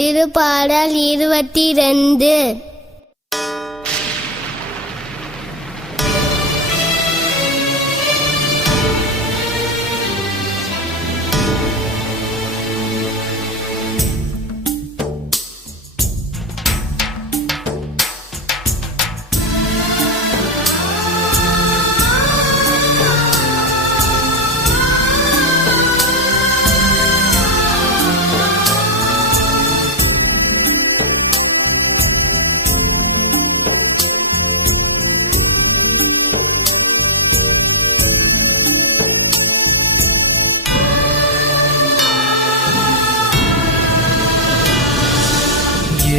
திருப்பாடல் 22.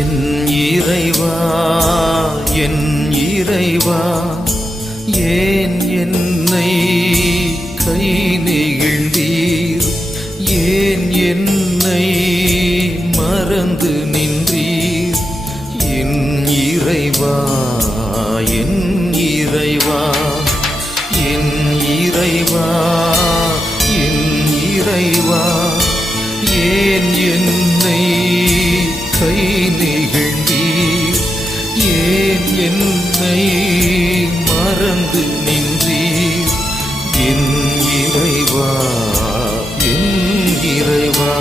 என் இறைவா, என் இறைவா, ஏன் என்னை கை நெகிழ்ந்தீர்? ஏன் என்னை மறந்து நின்றீர்? என் இறைவா, என் இறைவா, என் இறைவா, என் இறைவா, ஏன் என்னை கை நெகிழ்ந்தீர்? ஏன் என்னை மறந்து நின்றீர்? என் இறைவா, என் இறைவா.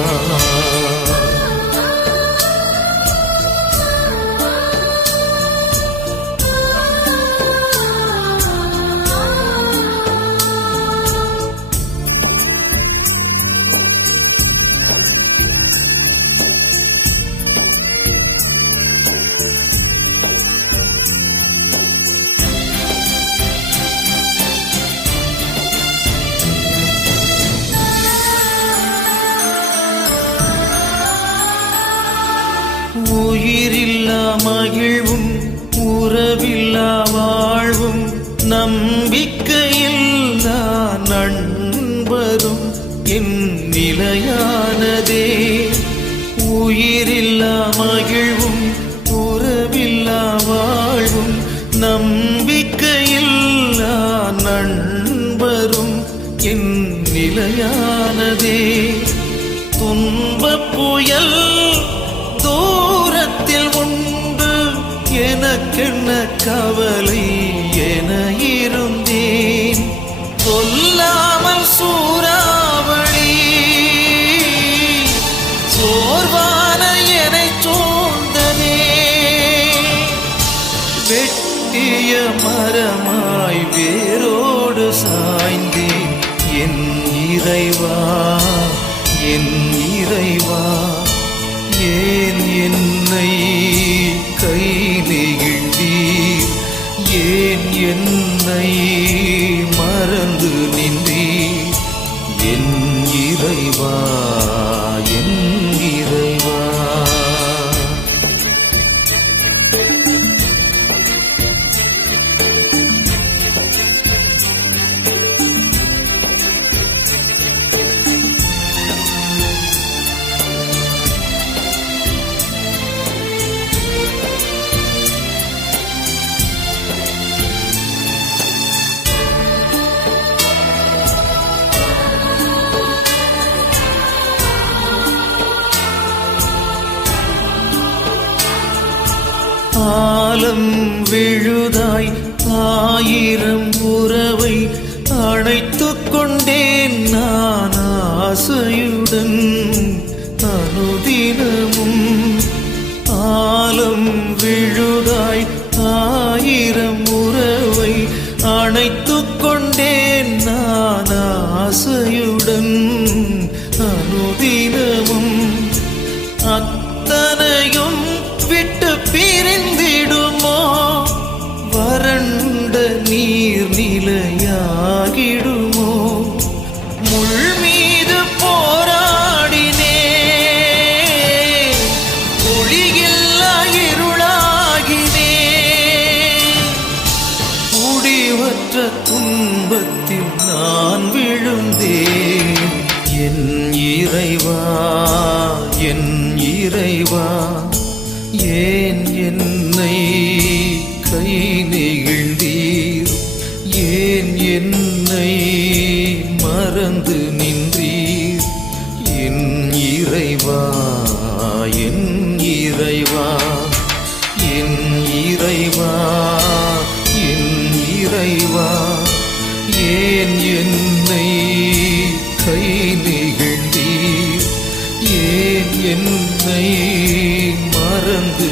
உயிரில்லா மகிழ்வும் உறவில்லா வாழ்வும் நம்பிக்கையில்லா நண்பரும் என் நிலையானதே. உயிரில்லா மகிழ்வும் உறவில்லா வாழ்வும் நம்பிக்கையில்லா நண்பரும் என் நிலையானதே. துன்பப் புயல் தூரத்தில் உண்டு, எனக்கென்ன கவலை என இருந்தேன். சொல்லாமல் சூறாவளி சோர்வான என்னை சூழ்ந்ததே. வெட்டிய மரமாய் வேரோடு சாய்ந்தேன். என் இறைவா, என் இறைவா, ஏன் என்னை கை நெகிழ்ந்தீர்? ஏன் என்னை மறந்து நின்றீர்? என் இறைவா, என் இறைவா. ஆலம் விழுதாய் ஆயிரம் உறவை அணைத்துக் கொண்டேன் நான் ஆசையுடன் அனுதினமும். ஆலம் விழுதாய் ஆயிரம் உறவை அணைத்துக் கொண்டேன் நான் ஆசையுடன் அனுதினமும். அத்தனையும் விட்டு பிரிந்திடுமோ? வறண்ட நீர் நிலையாகிடுமோ? முள் மீது போராடினே, ஒளியில்லா இருளாகினே. முடிவற்ற துன்பத்தில் நான் விழுந்தேன். என் இறைவா, என் இறைவா, ஏன் என்னை கை நெகிழ்ந்தீர்? ஏன் என்னை மறந்து நின்றீர்? என் இறைவா, என் இறைவா ஏன் என்னை கை நெகிழ்ந்தீர் ஏன் என்னை மறந்து